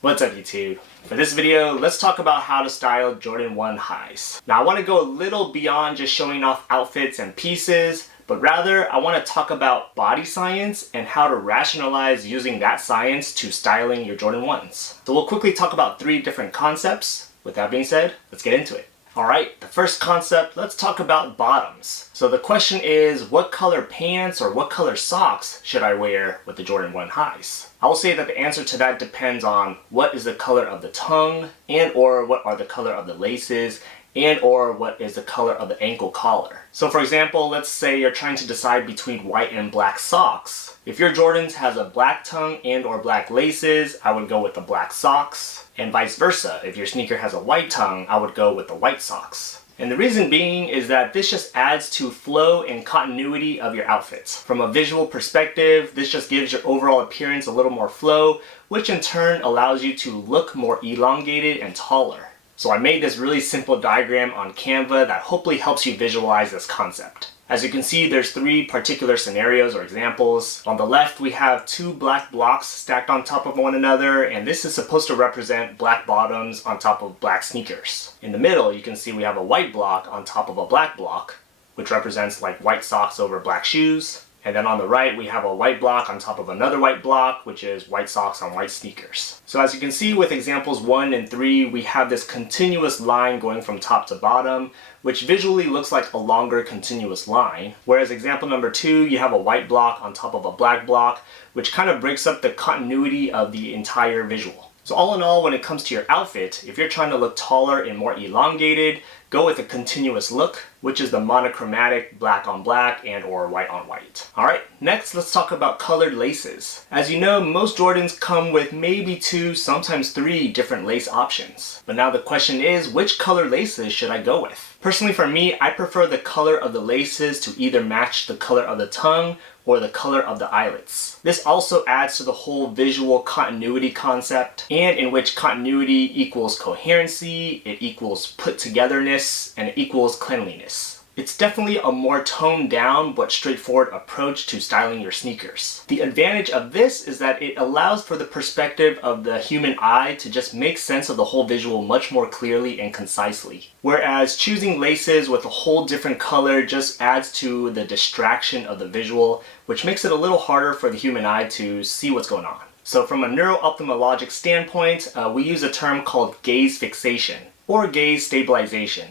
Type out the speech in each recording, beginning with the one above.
What's up YouTube? For this video, let's talk about how to style Jordan 1 highs. Now I want to go a little beyond just showing off outfits and pieces, but rather I want to talk about body science and how to rationalize using that science to styling your Jordan 1s. So we'll quickly talk about 3 different concepts. With that being said, let's get into it. Alright, the first concept, let's talk about bottoms. So the question is, what color pants or what color socks should I wear with the Jordan 1 highs? I will say that the answer to that depends on what is the color of the tongue and or what are the color of the laces and or what is the color of the ankle collar. So for example, let's say you're trying to decide between white and black socks. If your Jordans has a black tongue and or black laces, I would go with the black socks. And vice versa, if your sneaker has a white tongue, I would go with the white socks. And the reason being is that this just adds to flow and continuity of your outfits. From a visual perspective, this just gives your overall appearance a little more flow, which in turn allows you to look more elongated and taller. So I made this really simple diagram on Canva that hopefully helps you visualize this concept. As you can see, there's 3 particular scenarios or examples. On the left, we have 2 black blocks stacked on top of one another, and this is supposed to represent black bottoms on top of black sneakers. In the middle, you can see we have a white block on top of a black block, which represents like white socks over black shoes. And then on the right, we have a white block on top of another white block, which is white socks on white sneakers. So as you can see with examples 1 and 3, we have this continuous line going from top to bottom, which visually looks like a longer continuous line. Whereas example number 2, you have a white block on top of a black block, which kind of breaks up the continuity of the entire visual. So all in all, when it comes to your outfit, if you're trying to look taller and more elongated, go with a continuous look, which is the monochromatic black on black and or white on white. Alright, next let's talk about colored laces. As you know, most Jordans come with maybe 2, sometimes 3 different lace options. But now the question is, which color laces should I go with? Personally for me, I prefer the color of the laces to either match the color of the tongue or the color of the eyelets. This also adds to the whole visual continuity concept, and in which continuity equals coherency, it equals put togetherness, and it equals cleanliness. It's definitely a more toned down but straightforward approach to styling your sneakers. The advantage of this is that it allows for the perspective of the human eye to just make sense of the whole visual much more clearly and concisely. Whereas choosing laces with a whole different color just adds to the distraction of the visual, which makes it a little harder for the human eye to see what's going on. So from a neuro-ophthalmologic standpoint, we use a term called gaze fixation or gaze stabilization.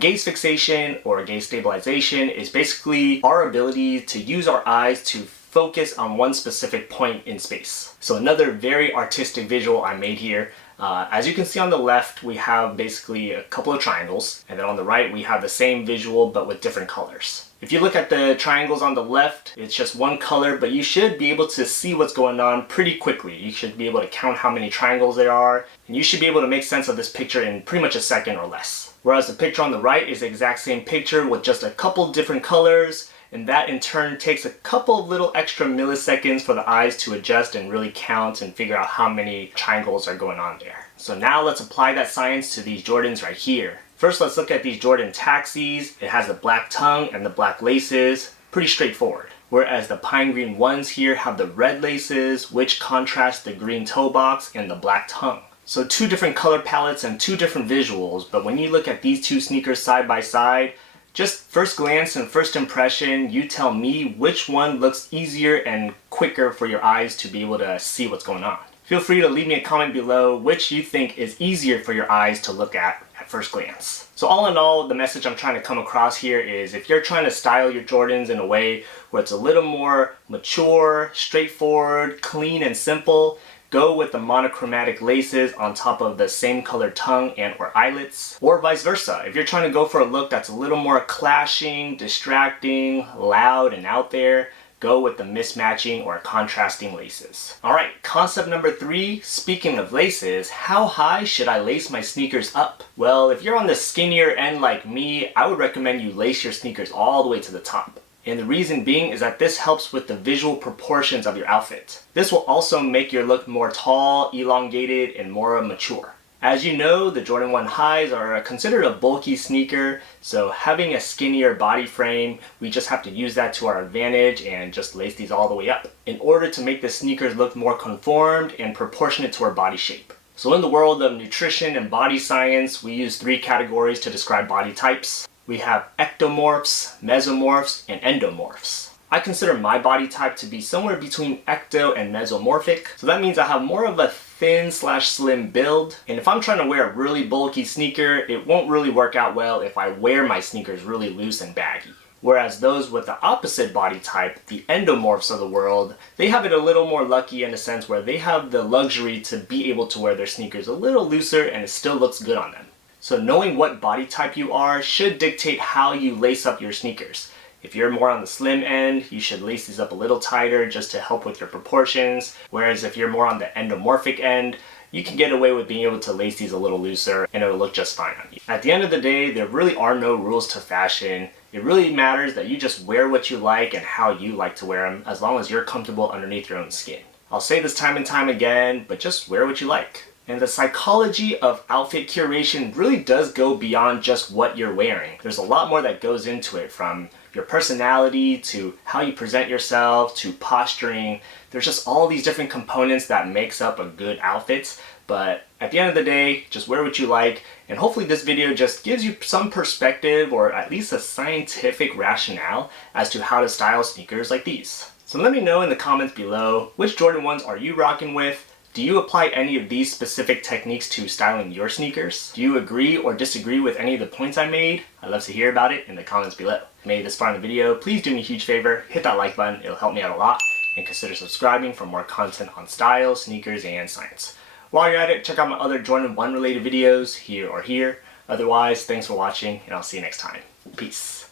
Gaze fixation or gaze stabilization is basically our ability to use our eyes to focus on one specific point in space. So another very artistic visual I made here. As you can see on the left, we have basically a couple of triangles, and then on the right we have the same visual but with different colors. If you look at the triangles on the left, it's just one color, but you should be able to see what's going on pretty quickly. You should be able to count how many triangles there are, and you should be able to make sense of this picture in pretty much a second or less. Whereas the picture on the right is the exact same picture with just a couple different colors, and that in turn takes a couple of little extra milliseconds for the eyes to adjust and really count and figure out how many triangles are going on there. So now let's apply that science to these Jordans right here. First, let's look at these Jordan taxis. It has the black tongue and the black laces. Pretty straightforward. Whereas the pine green ones here have the red laces, which contrast the green toe box and the black tongue. So 2 different color palettes and 2 different visuals, but when you look at these 2 sneakers side by side, just first glance and first impression, you tell me which one looks easier and quicker for your eyes to be able to see what's going on. Feel free to leave me a comment below which you think is easier for your eyes to look at first glance. So all in all, the message I'm trying to come across here is if you're trying to style your Jordans in a way where it's a little more mature, straightforward, clean and simple, go with the monochromatic laces on top of the same color tongue and or eyelets, or vice versa. If you're trying to go for a look that's a little more clashing, distracting, loud, and out there, go with the mismatching or contrasting laces. Alright, concept number 3, speaking of laces, how high should I lace my sneakers up? Well, if you're on the skinnier end like me, I would recommend you lace your sneakers all the way to the top. And the reason being is that this helps with the visual proportions of your outfit. This will also make your look more tall, elongated, and more mature. As you know, the Jordan 1 highs are considered a bulky sneaker, so having a skinnier body frame, we just have to use that to our advantage and just lace these all the way up in order to make the sneakers look more conformed and proportionate to our body shape. So in the world of nutrition and body science, we use 3 categories to describe body types. We have ectomorphs, mesomorphs, and endomorphs. I consider my body type to be somewhere between ecto and mesomorphic. So that means I have more of a thin/slim build. And if I'm trying to wear a really bulky sneaker, it won't really work out well if I wear my sneakers really loose and baggy. Whereas those with the opposite body type, the endomorphs of the world, they have it a little more lucky in a sense where they have the luxury to be able to wear their sneakers a little looser and it still looks good on them. So knowing what body type you are should dictate how you lace up your sneakers. If you're more on the slim end, you should lace these up a little tighter just to help with your proportions. Whereas if you're more on the endomorphic end, you can get away with being able to lace these a little looser and it'll look just fine on you. At the end of the day, there really are no rules to fashion. It really matters that you just wear what you like and how you like to wear them, as long as you're comfortable underneath your own skin. I'll say this time and time again, but just wear what you like. And the psychology of outfit curation really does go beyond just what you're wearing. There's a lot more that goes into it, from your personality to how you present yourself to posturing. There's just all these different components that makes up a good outfit. But at the end of the day, just wear what you like, and hopefully this video just gives you some perspective or at least a scientific rationale as to how to style sneakers like these. So let me know in the comments below, which Jordan 1s are you rocking with? Do you apply any of these specific techniques to styling your sneakers? Do you agree or disagree with any of the points I made? I'd love to hear about it in the comments below. If you made it this far in the video, please do me a huge favor, hit that like button, it'll help me out a lot, and consider subscribing for more content on style, sneakers, and science. While you're at it, check out my other Jordan 1 related videos here or here. Otherwise, thanks for watching, and I'll see you next time. Peace.